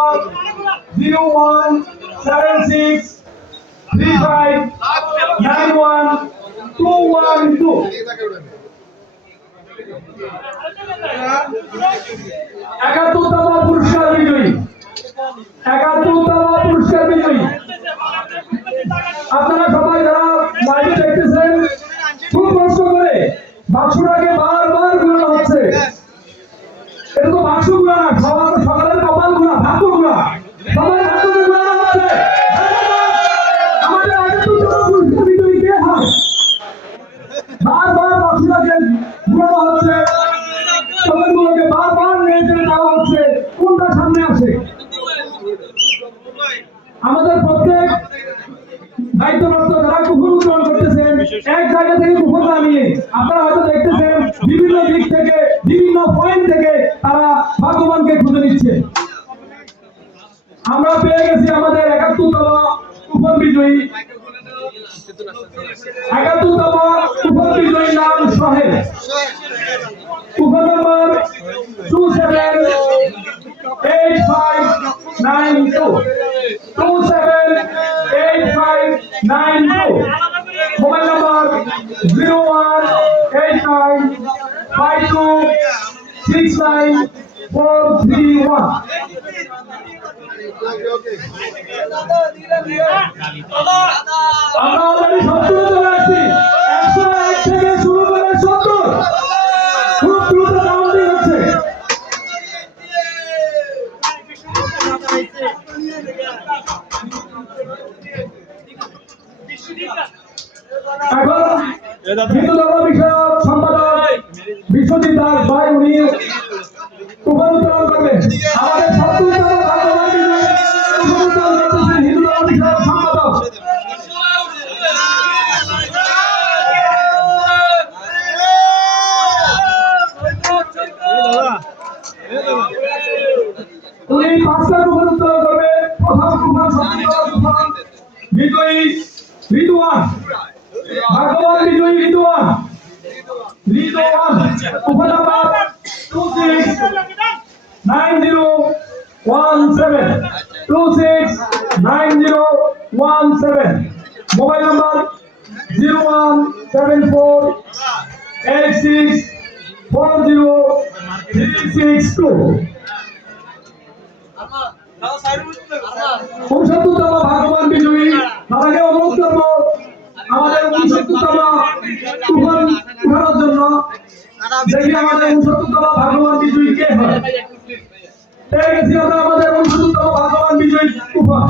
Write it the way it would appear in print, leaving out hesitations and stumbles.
number 017635911212 71তম পুরস্কার বিজয়ী 71তম পুরস্কার বিজয়ী আপনারা সবাই যারা লাইভে দেখতেছেন খুব কষ্ট করে বাক্সটাকে বারবার ঘোরানো হচ্ছে। এটা তো বাক্স ঘোরা না, সকালের কপাল ঘোরা, ভাগ্য ঘোরা, সবাই ভাগ্যকে ঘোরানো হচ্ছে। আমাদের 71তম পুরস্কার বিজয়ী কে হয়? বারবার বাক্সটাকে ঘোরানো হচ্ছে, সবাইগুলোকে বারবার নিয়ে দেওয়া হচ্ছে, কোনটা সামনে আসে। আমাদের প্রত্যেক দায়িত্বপ্রাপ্ত যারা কুকুর উত্তোলন করতেছেন এক জায়গা থেকে কুকুর নামিয়ে আপনারা হয়তো দেখতেছেন বিভিন্ন দিক থেকে বিভিন্ন পয়েন্ট থেকে তারা ভাগ্যবানকে খুঁজে নিচ্ছে। আমরা পেয়ে গেছি আমাদের 71তম কুপন বিজয়ী। 71তম কুপন বিজয়ীর নাম সোহেল। কুপন নম্বর 278592 278592 মোবাইল নম্বর 0185269431। আমরা অলরেডি 70 চলে আসছি। 101 থেকে শুরু করে 70 খুব দ্রুত কাউন্টিং হচ্ছে। এখন হিন্দু ধর্ম বিষয়ক সম্পাদক বিশ্বজিৎ দাস ভাই উনি কুপন উত্তোলন করবেন। আমাদের 70তম ভাগ্যবান বিজয়ী কুপন উত্তোলন করতেছেন হিন্দু ধর্ম বিষয়ক সম্পাদক। উনি 5টা কুপন উত্তোলন করবেন। প্রথম কুপন 70তম কুপন বিজয়ী রিদওয়ান, ভাগ্যবান বিজয়ী Ridwan. Coupon number 269017 269017 mobile number 01748640362। 69তম ভাগ্যবান বিজয়ী তাদেরকে অনুরোধ করবো আমাদের 69তম কুপন উঠানোর জন্য। দেখি আমাদের 69তম ভাগ্যবান বিজয়ী কে হয়। পেয়ে গেছি আমরা আমাদের 69তম ভাগ্যবান বিজয়ী কুপন।